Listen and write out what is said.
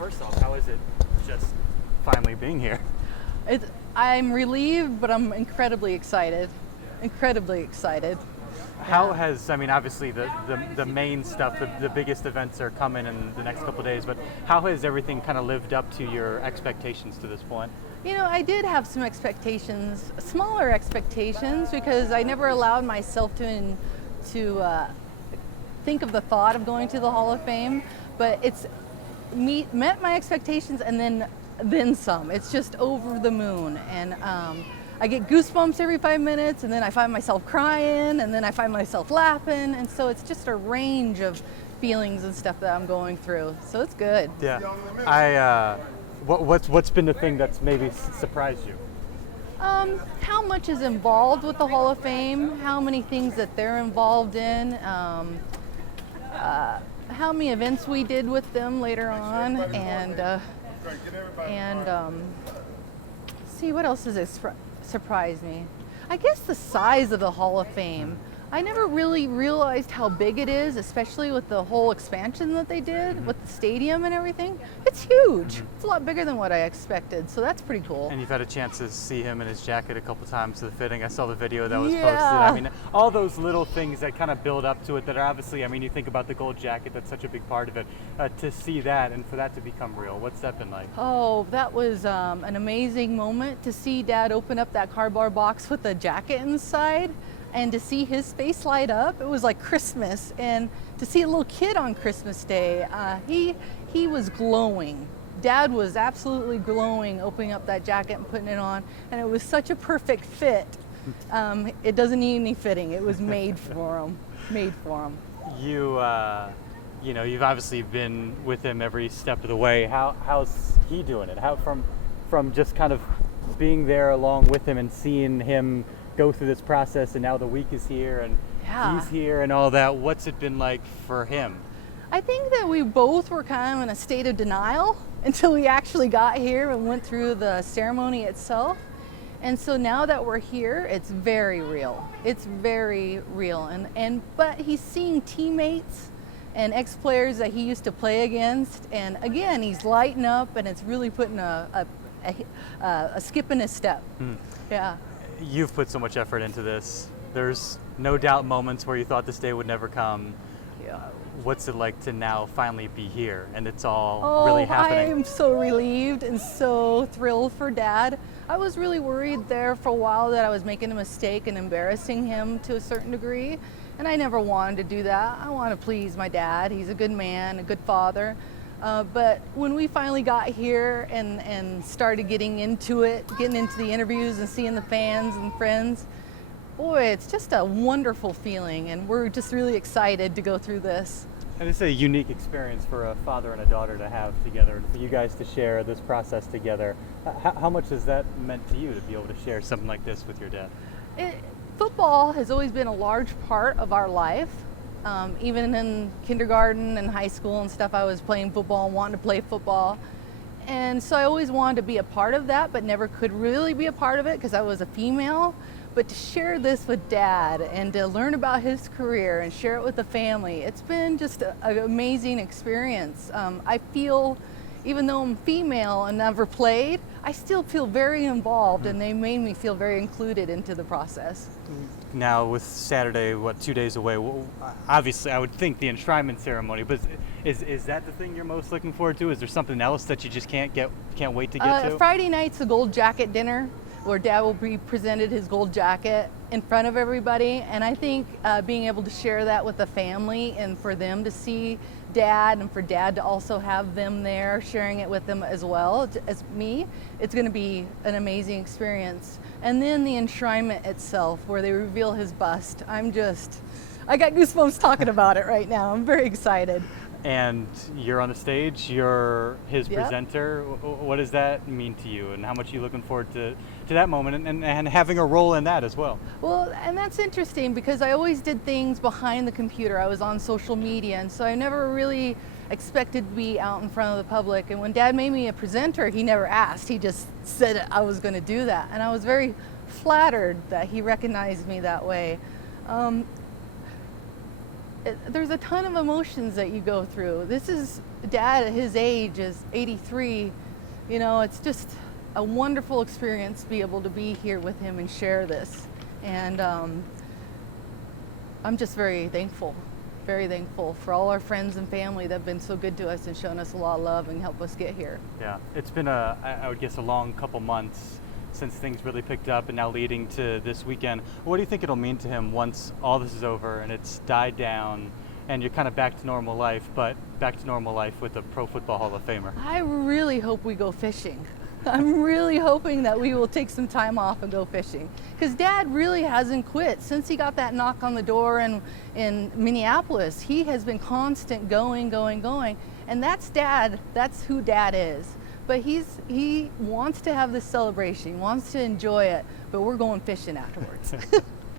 first off, how is it just finally being here? I'm relieved, but I'm incredibly excited. Incredibly excited. How has, I mean, obviously the main stuff, the biggest events are coming in the next couple of days, but how has everything kind of lived up to your expectations to this point? You know, I did have some expectations, smaller expectations, because I never allowed myself to think of the thought of going to the Hall of Fame, but it's met my expectations and then some. It's just over the moon, and I get goosebumps every 5 minutes, and then I find myself crying, and then I find myself laughing, and so it's just a range of feelings and stuff that I'm going through. So it's good. Yeah. What's been the thing that's maybe surprised you? How much is involved with the Hall of Fame? How many things that they're involved in? How many events we did with them later on, and see, what else has surprised me? I guess the size of the Hall of Fame. I never really realized how big it is, especially with the whole expansion that they did with the stadium and everything. It's huge. It's a lot bigger than what I expected, so that's pretty cool. And you've had a chance to see him in his jacket a couple times to the fitting. I saw the video that was posted. I mean, all those little things that kind of build up to it that are obviously, I mean, you think about the gold jacket, that's such a big part of it. To see that and for that to become real, what's that been like? Oh, that was an amazing moment to see Dad open up that cardboard box with the jacket inside. And to see his face light up, it was like Christmas. And to see a little kid on Christmas Day, he was glowing. Dad was absolutely glowing, opening up that jacket and putting it on. And it was such a perfect fit. It doesn't need any fitting. It was made for him. Made for him. You know, you've obviously been with him every step of the way. How's he doing it? How from just kind of being there along with him and seeing him go through this process, and now the week is here and he's here and all that. What's it been like for him? I think that we both were kind of in a state of denial until we actually got here and went through the ceremony itself. And so now that we're here, it's very real. It's very real. But he's seeing teammates and ex-players that he used to play against, and again, he's lighting up, and it's really putting a skip in his step. Yeah. You've put so much effort into this. There's no doubt moments where you thought this day would never come. Yeah. What's it like to now finally be here and it's all really happening? I am so relieved and so thrilled for Dad. I was really worried there for a while that I was making a mistake and embarrassing him to a certain degree, and I never wanted to do that. I want to please my dad. He's a good man, a good father. But when we finally got here and started getting into the interviews and seeing the fans and friends, boy, it's just a wonderful feeling, and we're just really excited to go through this. And it's a unique experience for a father and a daughter to have together, and for you guys to share this process together. How much has that meant to you to be able to share something like this with your dad? Football has always been a large part of our life. Even in kindergarten and high school and stuff, I was playing football and wanting to play football. And so I always wanted to be a part of that, but never could really be a part of it because I was a female. But to share this with Dad and to learn about his career and share it with the family, it's been just an amazing experience. I feel, even though I'm female and never played, I still feel very involved, and they made me feel very included into the process. Now with Saturday, 2 days away, obviously I would think the enshrinement ceremony, but is that the thing you're most looking forward to? Is there something else that you just can't wait to get to? Friday night's the gold jacket dinner, where Dad will be presented his gold jacket in front of everybody, and I think being able to share that with the family and for them to see Dad and for Dad to also have them there sharing it with them as well as me, it's going to be an amazing experience. And then the enshrinement itself, where they reveal his bust. I got goosebumps talking about it right now. I'm very excited. And you're on the stage, you're his presenter. What does that mean to you, and how much are you looking forward to that moment and having a role in that as well? Well, and that's interesting because I always did things behind the computer. I was on social media, and so I never really expected to be out in front of the public. And when Dad made me a presenter, he never asked. He just said I was going to do that, and I was very flattered that he recognized me that way. there's a ton of emotions that you go through. This is Dad at his age is 83. You know, it's just a wonderful experience to be able to be here with him and share this. And I'm just very thankful for all our friends and family that have been so good to us and shown us a lot of love and helped us get here. Yeah, it's been I would guess a long couple months since things really picked up, and now leading to this weekend. What do you think it'll mean to him once all this is over and it's died down and you're kind of back to normal life, but back to normal life with a Pro Football Hall of Famer? I really hope we go fishing. I'm really hoping that we will take some time off and go fishing, because Dad really hasn't quit since he got that knock on the door in Minneapolis. He has been constant going, and that's Dad. That's who Dad is. But he wants to have this celebration, he wants to enjoy it, but we're going fishing afterwards.